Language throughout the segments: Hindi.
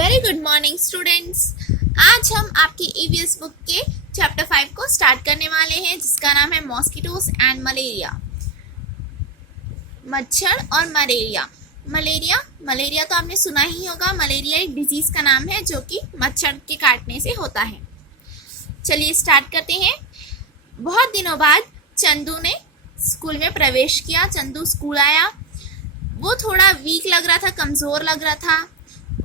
Very good morning students. आज हम आपकी ईवीएस बुक के चैप्टर 5 को स्टार्ट करने वाले हैं, जिसका नाम है मॉस्किटोस एंड मलेरिया। मच्छर और मलेरिया। मलेरिया तो आपने सुना ही होगा। मलेरिया एक डिजीज का नाम है जो कि मच्छर के काटने से होता है। चलिए स्टार्ट करते हैं। बहुत दिनों बाद चंदू ने स्कूल में प्रवेश किया। चंदू स्कूल आया। वो थोड़ा वीक लग रहा था, कमज़ोर लग रहा था।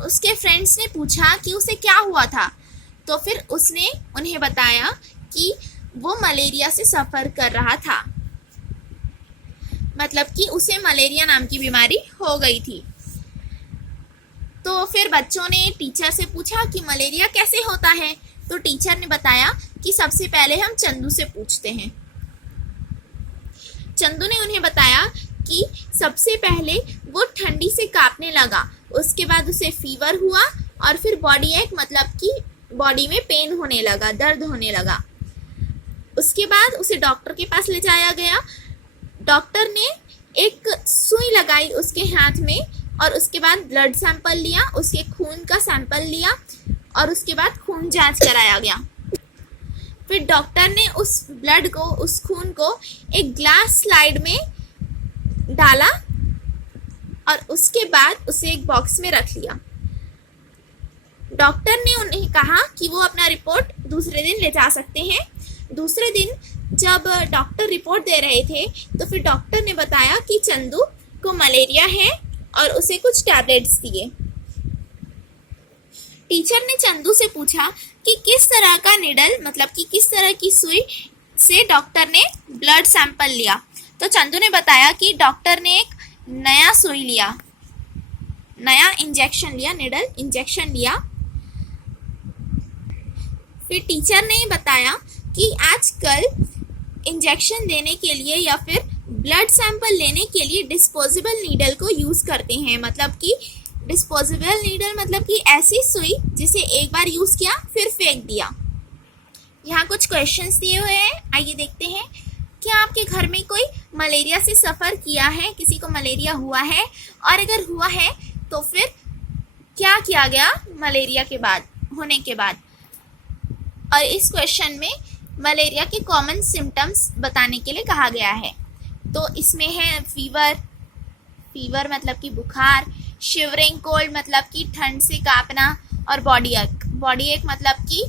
उसके फ्रेंड्स ने पूछा कि उसे क्या हुआ था, तो फिर उसने उन्हें बताया कि वो मलेरिया से सफ़र कर रहा था, मतलब कि उसे मलेरिया नाम की बीमारी हो गई थी। तो फिर बच्चों ने टीचर से पूछा कि मलेरिया कैसे होता है, तो टीचर ने बताया कि सबसे पहले हम चंदू से पूछते हैं। चंदू ने उन्हें बताया कि सबसे पहले वो ठंडी से कांपने लगा, उसके बाद उसे फीवर हुआ और फिर बॉडी एक मतलब कि बॉडी में पेन होने लगा, दर्द होने लगा। उसके बाद उसे डॉक्टर के पास ले जाया गया। डॉक्टर ने एक सुई लगाई उसके हाथ में और उसके बाद ब्लड सैंपल लिया, उसके खून का सैंपल लिया और उसके बाद खून जांच कराया गया। फिर डॉक्टर ने उस ब्लड को, उस खून को एक ग्लास स्लाइड में डाला और उसके बाद उसे एक बॉक्स में रख लिया। डॉक्टर ने उन्हें कहा कि वो अपना रिपोर्ट दूसरे दिन ले जा सकते हैं। दूसरे दिन जब डॉक्टर रिपोर्ट दे रहे थे तो फिर डॉक्टर ने बताया कि चंदू को मलेरिया है और उसे कुछ टैबलेट्स दिए। टीचर ने चंदू से पूछा कि किस तरह का निडल, मतलब कि किस तरह की सुई से डॉक्टर ने ब्लड सैंपल लिया। तो चंदू ने बताया कि डॉक्टर ने एक नया सुई लिया, नया इंजेक्शन लिया, निडल इंजेक्शन लिया। फिर टीचर ने बताया कि आजकल इंजेक्शन देने के लिए या फिर ब्लड सैंपल लेने के लिए डिस्पोजेबल नीडल को यूज़ करते हैं। मतलब कि डिस्पोजेबल नीडल मतलब कि ऐसी सुई जिसे एक बार यूज़ किया फिर फेंक दिया। यहाँ कुछ क्वेश्चंस दिए हुए हैं, आइए देखते हैं। क्या आपके घर में कोई मलेरिया से सफ़र किया है, किसी को मलेरिया हुआ है, और अगर हुआ है तो फिर क्या किया गया मलेरिया के बाद, होने के बाद। और इस क्वेश्चन में मलेरिया के कॉमन सिम्टम्स बताने के लिए कहा गया है। तो इसमें है फीवर मतलब कि बुखार, शिवरिंग कोल्ड मतलब कि ठंड से कांपना, और बॉडी एक मतलब कि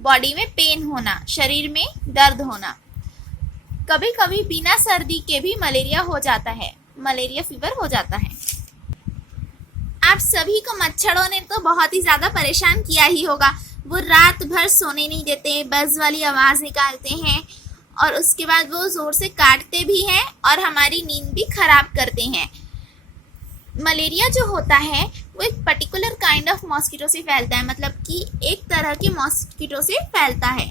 बॉडी में पेन होना, शरीर में दर्द होना। कभी कभी बिना सर्दी के भी मलेरिया हो जाता है, मलेरिया फीवर हो जाता है। आप सभी को मच्छरों ने तो बहुत ही ज़्यादा परेशान किया ही होगा। वो रात भर सोने नहीं देते, बज़ वाली आवाज़ निकालते हैं और उसके बाद वो ज़ोर से काटते भी हैं और हमारी नींद भी खराब करते हैं। मलेरिया जो होता है वो एक पर्टिकुलर काइंड ऑफ मॉस्किटो से फैलता है, मतलब कि एक तरह के मॉस्किटो से फैलता है।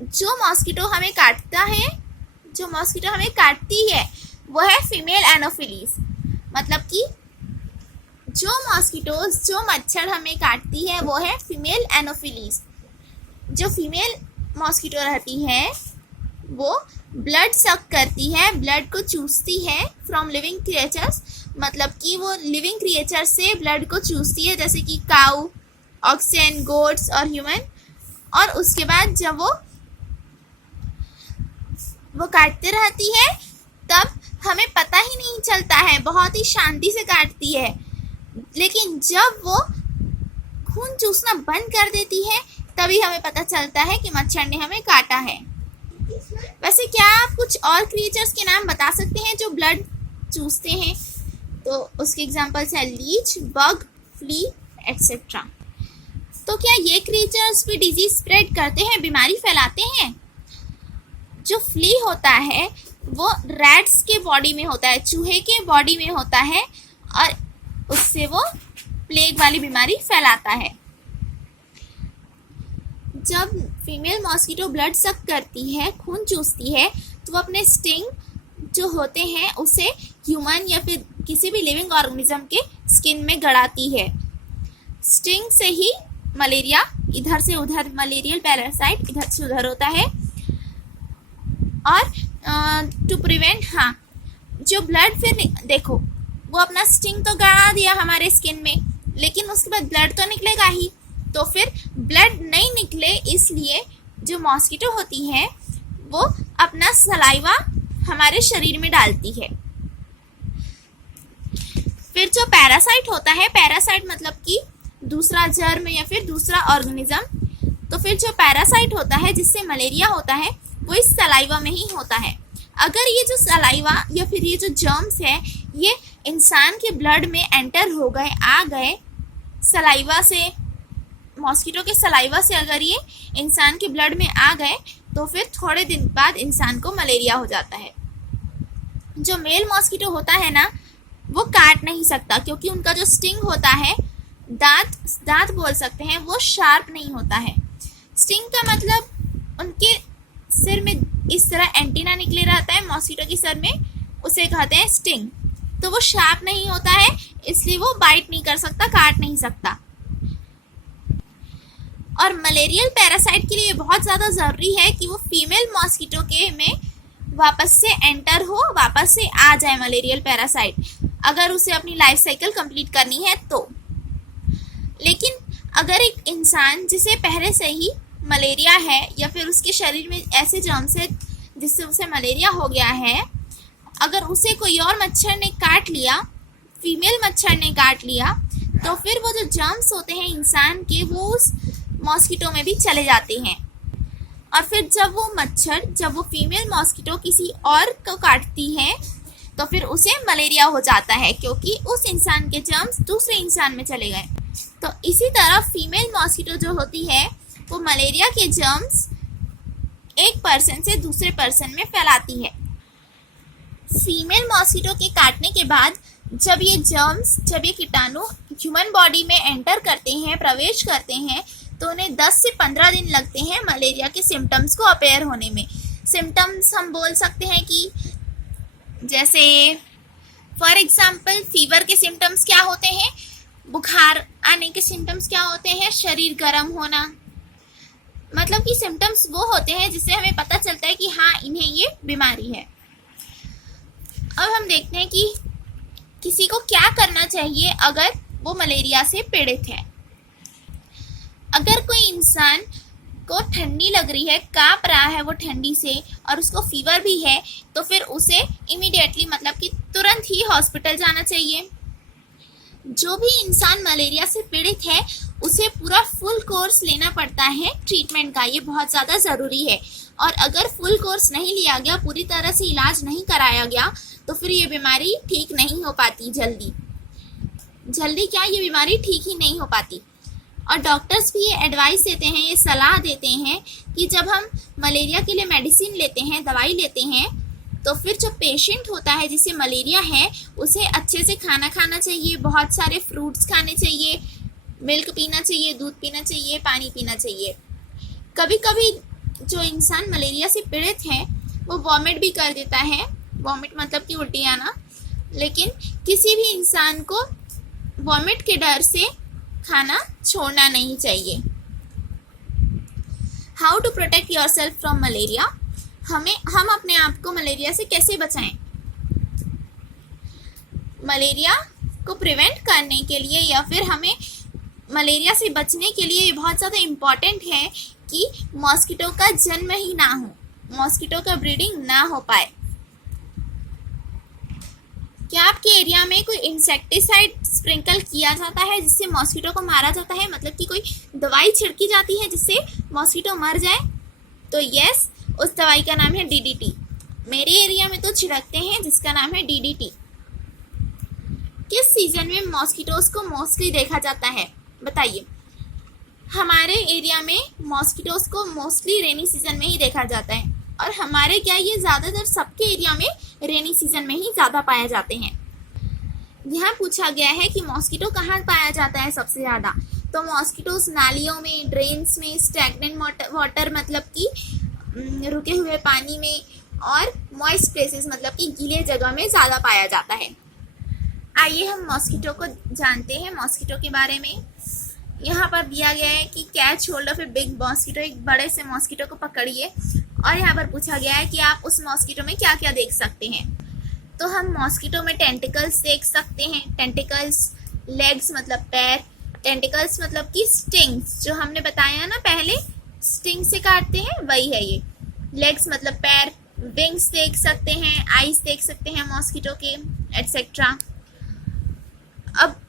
जो मॉस्किटो हमें काटती है वो है फीमेल एनोफिलीज, मतलब कि जो मच्छर हमें काटती है वो है फीमेल एनोफिलीज। जो फीमेल मॉस्किटो रहती है वो ब्लड सक करती है, ब्लड को चूसती है फ्रॉम लिविंग क्रिएचर्स, मतलब कि वो लिविंग क्रिएचर से ब्लड को चूसती है, जैसे कि काऊ, ऑक्सन, गोट्स और ह्यूमन। और उसके बाद जब वो काटते रहती है तब हमें पता ही नहीं चलता है, बहुत ही शांति से काटती है। लेकिन जब वो खून चूसना बंद कर देती है तभी हमें पता चलता है कि मच्छर ने हमें काटा है। वैसे क्या आप कुछ और क्रिएचर्स के नाम बता सकते हैं जो ब्लड चूसते हैं? तो उसके एग्जांपल्स है लीच, बग, फ्ली एटसेट्रा। तो क्या ये क्रिएचर्स भी डिजीज स्प्रेड करते हैं, बीमारी फैलाते हैं? जो फ्ली होता है वो रैट्स के बॉडी में होता है, चूहे के बॉडी में होता है और उससे वो प्लेग वाली बीमारी फैलाता है। जब फीमेल मॉस्किटो ब्लड सक करती है, खून चूसती है, तो वो अपने स्टिंग जो होते हैं उसे ह्यूमन या फिर किसी भी लिविंग ऑर्गेनिज्म के स्किन में गड़ाती है। स्टिंग से ही मलेरिया इधर से उधर, मलेरियल पैरासाइट इधर से उधर होता है। और टू प्रिवेंट, जो ब्लड फिर देखो वो अपना स्टिंग तो गड़ा दिया हमारे स्किन में, लेकिन उसके उसके बाद ब्लड तो निकलेगा ही, तो फिर ब्लड नहीं निकले इसलिए जो मॉस्किटो होती है वो अपना सलाइवा हमारे शरीर में डालती है। फिर जो पैरासाइट होता है, पैरासाइट मतलब कि दूसरा जर्म या फिर दूसरा ऑर्गेनिज्म, तो फिर जो पैरासाइट होता है जिससे मलेरिया होता है वो इस सलाइवा में ही होता है। अगर ये जो सलाइवा या फिर ये जो जर्म्स है ये इंसान के ब्लड में एंटर हो गए, आ गए सलाइवा से, मॉस्किटो के सलाइवा से अगर ये इंसान के ब्लड में आ गए तो फिर थोड़े दिन बाद इंसान को मलेरिया हो जाता है। जो मेल मॉस्किटो होता है ना वो काट नहीं सकता क्योंकि उनका जो स्टिंग होता है, दांत बोल सकते हैं, वो शार्प नहीं होता है। स्टिंग का मतलब उनके सिर में इस तरह एंटीना निकले रहता है मॉस्किटो के सर में, उसे कहते हैं स्टिंग। तो वो शार्प नहीं होता है इसलिए वो बाइट नहीं कर सकता, काट नहीं सकता। और मलेरियल पैरासाइट के लिए बहुत ज़्यादा ज़रूरी है कि वो फीमेल मॉस्किटो के में वापस से एंटर हो, वापस से आ जाए मलेरियल पैरासाइट, अगर उसे अपनी लाइफ साइकिल कंप्लीट करनी है तो। लेकिन अगर एक इंसान जिसे पहले से ही मलेरिया है या फिर उसके शरीर में ऐसे जर्म्स है जिससे उसे मलेरिया हो गया है, अगर उसे कोई और मच्छर ने काट लिया, फीमेल मच्छर ने काट लिया, तो फिर वो जो जर्म्स होते हैं इंसान के वो उस मॉस्किटो में भी चले जाते हैं। और फिर जब वो फीमेल मॉस्किटो किसी और को काटती है तो फिर उसे मलेरिया हो जाता है क्योंकि उस इंसान के जर्म्स दूसरे इंसान में चले गए। तो इसी तरह फीमेल मॉस्किटो जो होती है वो मलेरिया के जर्म्स एक पर्सन से दूसरे पर्सन में फैलाती है। फीमेल मॉस्किटो के काटने के बाद जब ये कीटाणु ह्यूमन बॉडी में एंटर करते हैं, प्रवेश करते हैं, तो उन्हें 10 से 15 दिन लगते हैं मलेरिया के सिम्टम्स को अपेयर होने में। सिम्टम्स हम बोल सकते हैं कि जैसे फॉर एग्जाम्पल फीवर के सिम्टम्स क्या होते हैं, बुखार आने के सिम्टम्स क्या होते हैं, शरीर गर्म होना, मतलब कि सिम्टम्स वो होते हैं जिससे हमें पता चलता है कि हाँ इन्हें ये बीमारी है। अब हम देखते हैं कि किसी को क्या करना चाहिए अगर वो मलेरिया से पीड़ित है। अगर कोई इंसान को ठंडी लग रही है, काँप रहा है वो ठंडी से और उसको फीवर भी है, तो फिर उसे इमीडिएटली मतलब कि तुरंत ही हॉस्पिटल जाना चाहिए। जो भी इंसान मलेरिया से पीड़ित है उसे पूरा फुल कोर्स लेना पड़ता है ट्रीटमेंट का, ये बहुत ज़्यादा ज़रूरी है। और अगर फुल कोर्स नहीं लिया गया, पूरी तरह से इलाज नहीं कराया गया, तो फिर ये बीमारी ठीक नहीं हो पाती, जल्दी क्या ये बीमारी ठीक ही नहीं हो पाती। और डॉक्टर्स भी ये एडवाइस देते हैं, ये सलाह देते हैं कि जब हम मलेरिया के लिए मेडिसिन लेते हैं, दवाई लेते हैं, तो फिर जो पेशेंट होता है जिसे मलेरिया है उसे अच्छे से खाना खाना चाहिए, बहुत सारे फ्रूट्स खाने चाहिए, मिल्क पीना चाहिए, दूध पीना चाहिए, पानी पीना चाहिए। कभी कभी जो इंसान मलेरिया से पीड़ित है वो वॉमिट भी कर देता है, वॉमिट मतलब कि उल्टी आना, लेकिन किसी भी इंसान को वॉमिट के डर से खाना छोड़ना नहीं चाहिए। How to protect yourself from malaria, हम अपने आप को मलेरिया से कैसे बचाएं। मलेरिया को प्रिवेंट करने के लिए या फिर हमें मलेरिया से बचने के लिए ये बहुत ज़्यादा इम्पॉर्टेंट है कि मॉस्किटो का जन्म ही ना हो, मॉस्किटो का ब्रीडिंग ना हो पाए। क्या आपके एरिया में कोई इंसेक्टिसाइड स्प्रिंकल किया जाता है जिससे मॉस्किटो को मारा जाता है, मतलब कि कोई दवाई छिड़की जाती है जिससे मॉस्किटो मर जाए? तो यस, उस दवाई का नाम है DDT। मेरे एरिया में तो छिड़कते हैं जिसका नाम है DDT। किस सीजन में मॉस्किटोज को मोस्टली देखा जाता है बताइए? हमारे एरिया में मॉस्किटोज को मोस्टली रेनी सीजन में ही देखा जाता है, और हमारे क्या ये ज़्यादातर सबके एरिया में रेनी सीजन में ही ज़्यादा पाए जाते हैं। यहाँ पूछा गया है कि मॉस्किटो कहाँ पाया जाता है सबसे ज़्यादा, तो मॉस्किटोज नालियों में, ड्रेन्स में, स्टैग्नेंट वाटर मतलब कि रुके हुए पानी में, और मॉइस्ट प्लेसेस मतलब कि गीले जगह में ज़्यादा पाया जाता है। आइए हम मॉस्किटो को जानते हैं, मॉस्किटो के बारे में। यहाँ पर दिया गया है कि catch hold of a big mosquito, एक बड़े से मॉस्किटो को पकड़िए, और यहाँ पर पूछा गया है कि आप उस मॉस्किटो में क्या क्या देख सकते हैं। तो हम मॉस्किटो में टेंटिकल्स देख सकते हैं, टेंटिकल्स, लेग्स मतलब पैर, टेंटिकल्स मतलब कि स्टिंग्स, जो हमने बताया ना पहले, स्टिंग से काटते हैं, वही है ये। लेग्स मतलब पैर, विंग्स देख सकते हैं, आईज देख सकते हैं मॉस्किटो के, एटसेट्रा। अब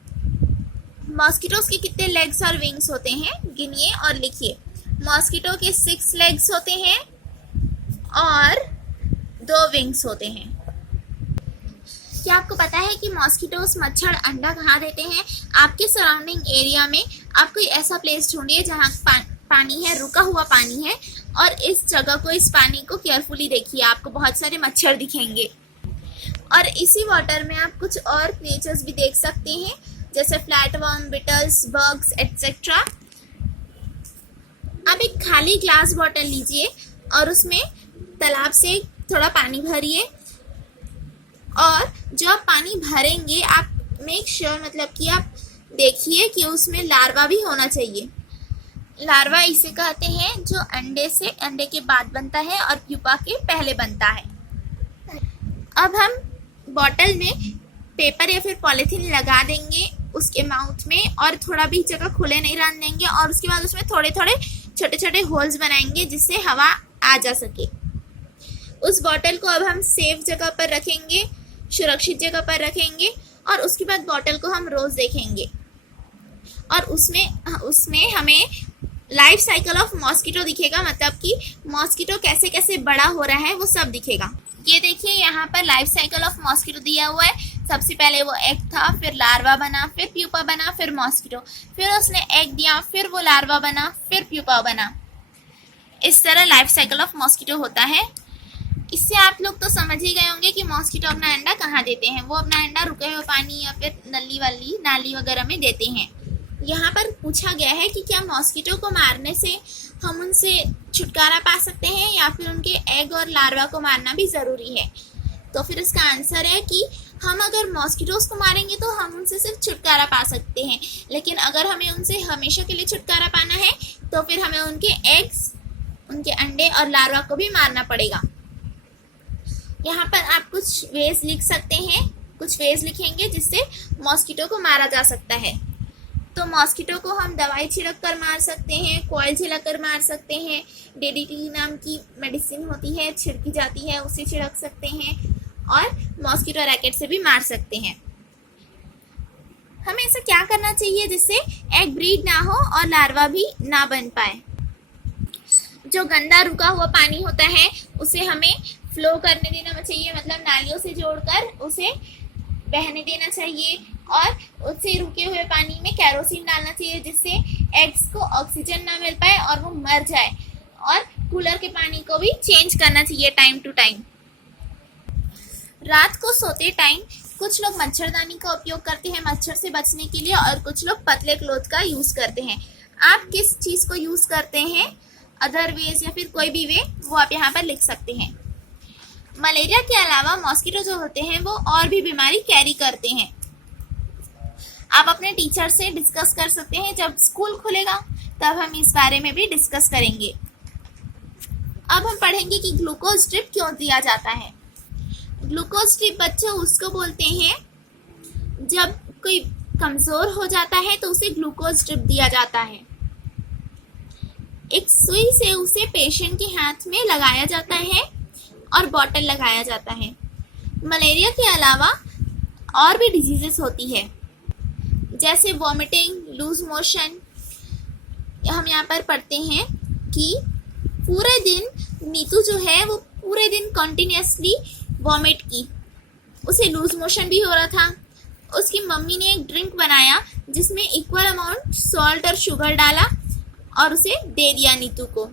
मॉस्किटोज के कितने लेग्स और विंग्स होते हैं गिनिए और लिखिए। मॉस्किटो के 6 लेग्स होते हैं और 2 विंग्स होते हैं। क्या आपको पता है कि मॉस्किटोज मच्छर अंडा कहाँ देते हैं? आपके सराउंडिंग एरिया में आप कोई ऐसा प्लेस ढूंढिए जहाँ पानी है, रुका हुआ पानी है, और इस जगह को, इस पानी को केयरफुली देखिए, आपको बहुत सारे मच्छर दिखेंगे। और इसी वाटर में आप कुछ और क्रिएचर्स भी देख सकते हैं, जैसे फ्लैटवर्म, बिटल्स, बग्स एटसेट्रा। आप एक खाली ग्लास बॉटल लीजिए और उसमें तालाब से थोड़ा पानी भरिए, और जो आप पानी भरेंगे आप मेक श्योर मतलब कि आप देखिए कि उसमें लार्वा भी होना चाहिए। लार्वा इसे कहते हैं जो अंडे के बाद बनता है और प्यूपा के पहले बनता है। अब हम बॉटल में पेपर या फिर पॉलीथीन लगा देंगे उसके माउथ में, और थोड़ा भी जगह खुले नहीं रहने देंगे, और उसके बाद उसमें थोड़े थोड़े छोटे छोटे होल्स बनाएंगे जिससे हवा आ जा सके। उस बॉटल को अब हम सेफ जगह पर रखेंगे, सुरक्षित जगह पर रखेंगे, और उसके बाद बॉटल को हम रोज देखेंगे, और उसमें हमें लाइफ साइकिल ऑफ मॉस्किटो दिखेगा, मतलब कि मॉस्किटो कैसे कैसे बड़ा हो रहा है वो सब दिखेगा। ये देखिए यहाँ पर लाइफ साइकिल ऑफ मॉस्किटो दिया हुआ है। सबसे पहले वो एग था, फिर लार्वा बना, फिर प्यूपा बना, फिर मॉस्किटो, फिर उसने एग दिया, फिर वो लार्वा बना, फिर प्यूपा बना। इस तरह लाइफ साइकिल ऑफ मॉस्किटो होता है। इससे आप लोग तो समझ ही गए होंगे कि मॉस्किटो अपना अंडा कहाँ देते हैं। वो अपना अंडा रुके हुए पानी या फिर नाली वगैरह में देते हैं। यहाँ पर पूछा गया है कि क्या मॉस्किटो को मारने से हम उनसे छुटकारा पा सकते हैं या फिर उनके एग और लार्वा को मारना भी ज़रूरी है। तो फिर इसका आंसर है कि हम अगर मॉस्किटोज को मारेंगे तो हम उनसे सिर्फ छुटकारा पा सकते हैं, लेकिन अगर हमें उनसे हमेशा के लिए छुटकारा पाना है तो फिर हमें उनके एग्स, उनके अंडे और लार्वा को भी मारना पड़ेगा। यहाँ पर आप कुछ वेज लिख सकते हैं, कुछ वेज लिखेंगे जिससे मॉस्किटो को मारा जा सकता है। तो मॉस्किटो को हम दवाई छिड़क कर मार सकते हैं, कॉइल छिड़क कर मार सकते हैं, DDT नाम की मेडिसिन होती है, छिड़की जाती है, उसे छिड़क सकते हैं, और मॉस्किटो रैकेट से भी मार सकते हैं। हमें ऐसा क्या करना चाहिए जिससे एग ब्रीड ना हो और लार्वा भी ना बन पाए? जो गंदा रुका हुआ पानी होता है उसे हमें फ्लो करने देना चाहिए, मतलब नालियों से जोड़कर उसे बहने देना चाहिए, और उससे रुके हुए पानी में केरोसिन डालना चाहिए जिससे एग्स को ऑक्सीजन ना मिल पाए और वो मर जाए, और कूलर के पानी को भी चेंज करना चाहिए टाइम टू टाइम। रात को सोते टाइम कुछ लोग मच्छरदानी का उपयोग करते हैं मच्छर से बचने के लिए, और कुछ लोग पतले क्लॉथ का यूज़ करते हैं। आप किस चीज़ को यूज़ करते हैं, अदर वेज या फिर कोई भी वे, वो आप यहाँ पर लिख सकते हैं। मलेरिया के अलावा मॉस्किटो जो होते हैं वो और भी बीमारी कैरी करते हैं। आप अपने टीचर से डिस्कस कर सकते हैं, जब स्कूल खुलेगा तब हम इस बारे में भी डिस्कस करेंगे। अब हम पढ़ेंगे कि ग्लूकोज ड्रिप क्यों दिया जाता है। ग्लूकोज ड्रिप बच्चे उसको बोलते हैं जब कोई कमजोर हो जाता है तो उसे ग्लूकोज ड्रिप दिया जाता है। एक सुई से उसे पेशेंट के हाथ में लगाया जाता है और बॉटल लगाया जाता है। मलेरिया के अलावा और भी डिजीजेस होती है, जैसे वॉमिटिंग, लूज मोशन। हम यहाँ पर पढ़ते हैं कि पूरे दिन नीतू जो है वो पूरे दिन कंटिन्यूसली वॉमिट की, उसे लूज मोशन भी हो रहा था। उसकी मम्मी ने एक ड्रिंक बनाया जिसमें इक्वल अमाउंट सॉल्ट और शुगर डाला और उसे दे दिया नीतू को।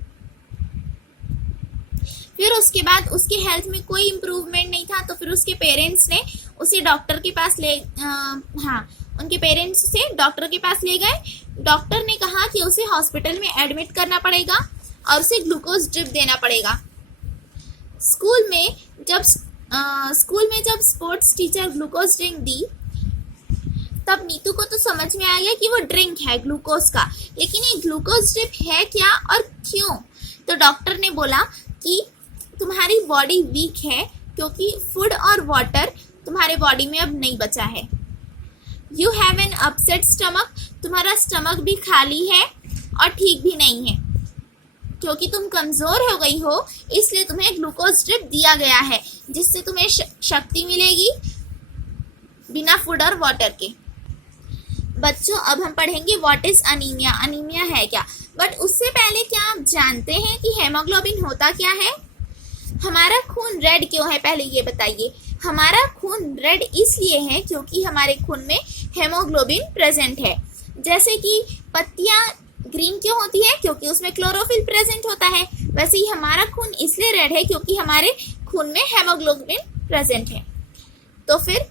फिर उसके बाद उसकी हेल्थ में कोई इम्प्रूवमेंट नहीं था, तो फिर उसके पेरेंट्स ने उसे डॉक्टर के पास उनके पेरेंट्स उसे डॉक्टर के पास ले गए। डॉक्टर ने कहा कि उसे हॉस्पिटल में एडमिट करना पड़ेगा और उसे ग्लूकोज ड्रिप देना पड़ेगा। स्कूल में जब स्पोर्ट्स टीचर ग्लूकोज ड्रिंक दी तब नीतू को तो समझ में आ गया कि वो ड्रिंक है ग्लूकोज का, लेकिन ये ग्लूकोज ड्रिप है क्या और क्यों? तो डॉक्टर ने बोला कि तुम्हारी बॉडी वीक है क्योंकि फूड और वाटर तुम्हारे बॉडी में अब नहीं बचा है। You have an upset stomach, तुम्हारा स्टमक भी खाली है और ठीक भी नहीं है, क्योंकि तुम कमज़ोर हो गई हो इसलिए तुम्हें ग्लूकोज ड्रिप दिया गया है, जिससे तुम्हें शक्ति मिलेगी बिना फूड और वाटर के। बच्चों अब हम पढ़ेंगे व्हाट इज अनीमिया। अनीमिया है क्या? बट उससे पहले क्या आप जानते हैं कि हेमोग्लोबिन होता क्या है? हमारा खून रेड क्यों है, पहले ये बताइए। हमारा खून रेड इसलिए है क्योंकि हमारे खून में हेमोग्लोबिन प्रेजेंट है। जैसे कि पत्तियां ग्रीन क्यों होती है? क्योंकि उसमें क्लोरोफिल प्रेजेंट होता है। वैसे ही हमारा खून इसलिए रेड है क्योंकि हमारे खून में हेमोग्लोबिन प्रेजेंट है। तो फिर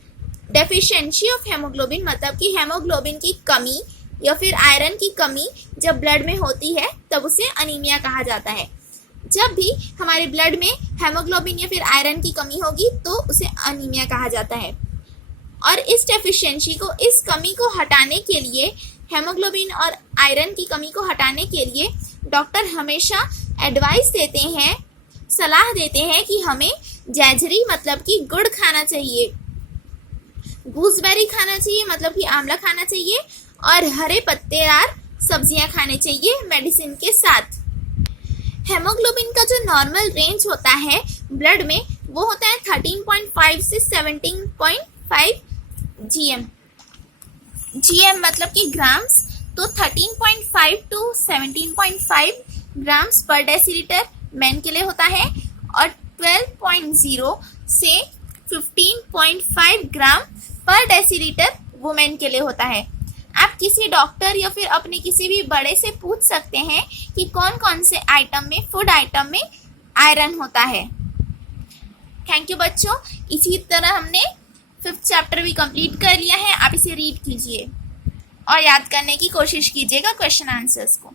डेफिशिएंसी ऑफ हेमोग्लोबिन मतलब कि हेमोग्लोबिन की कमी या फिर आयरन की कमी जब ब्लड में होती है तब उसे अनीमिया कहा जाता है। जब भी हमारे ब्लड में हेमोग्लोबिन या फिर आयरन की कमी होगी तो उसे अनीमिया कहा जाता है। और इस डेफिशिएंसी को, इस कमी को हटाने के लिए, हेमोग्लोबिन और आयरन की कमी को हटाने के लिए डॉक्टर हमेशा एडवाइस देते हैं, सलाह देते हैं कि हमें जैजरी मतलब कि गुड़ खाना चाहिए, गूसबेरी खाना चाहिए मतलब कि आंवला खाना चाहिए, और हरे पत्तेदार सब्जियां खाने चाहिए मेडिसिन के साथ। हेमोग्लोबिन का जो नॉर्मल रेंज होता है ब्लड में वो होता है 13.5 से 17.5 GM। GM मतलब कि ग्राम्स, तो 13.5 टू 17.5 ग्राम्स पर डेसीलीटर मेन के लिए होता है और 12.0 से 15.5 ग्राम पर डेसीलीटर वुमेन के लिए होता है। आप किसी डॉक्टर या फिर अपने किसी भी बड़े से पूछ सकते हैं कि कौन कौन से आइटम में, फूड आइटम में आयरन होता है। थैंक यू बच्चों। इसी तरह हमने 5th चैप्टर भी कंप्लीट कर लिया है। आप इसे रीड कीजिए और याद करने की कोशिश कीजिएगा क्वेश्चन आंसर्स को।